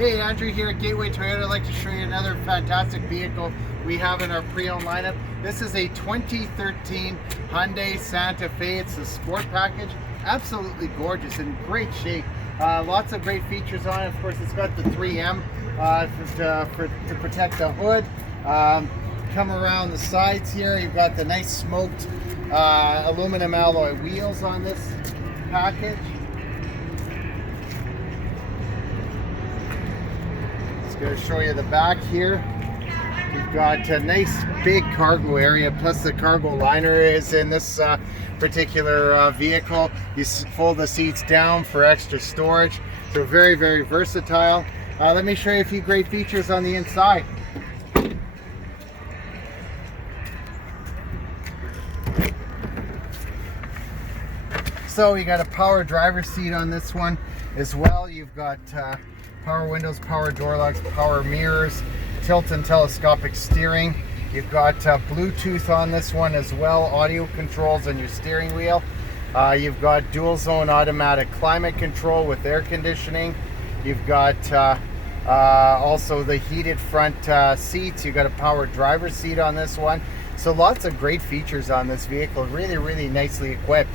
Hey, Andrew here at Gateway Toyota. I'd like to show you another fantastic vehicle we have in our pre-owned lineup. This is a 2013 Hyundai Santa Fe. It's a sport package. Absolutely gorgeous, in great shape. Lots of great features on it. Of course, it's got the 3M to protect the hood. Come around the sides here, you've got the nice smoked aluminum alloy wheels on this package. Going to show you the back here. You've got a nice big cargo area, plus the cargo liner is in this particular vehicle. You fold the seats down for extra storage, so very, very versatile. Let me show you a few great features on the inside. So you got a power driver's seat on this one as well. You've got power windows, power door locks, power mirrors, tilt and telescopic steering. You've got Bluetooth on this one as well, audio controls on your steering wheel. You've got dual zone automatic climate control with air conditioning. You've got also the heated front seats. You've got a power driver's seat on this one. So lots of great features on this vehicle, really, really nicely equipped.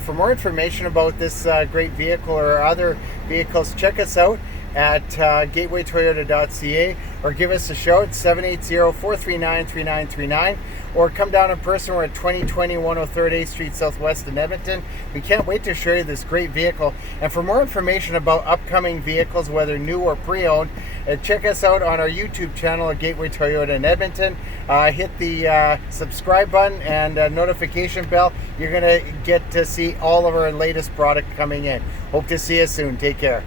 For more information about this great vehicle or other vehicles, check us out at gatewaytoyota.ca or give us a shout at 780-439-3939 or come down in person. We're at 2020 103rd A Street Southwest in Edmonton. We can't wait to show you this great vehicle. And for more information about upcoming vehicles, whether new or pre-owned, check us out on our YouTube channel at Gateway Toyota in Edmonton. Hit the subscribe button and notification bell. You're going to get to see all of our latest product coming in. Hope to see you soon. Take care.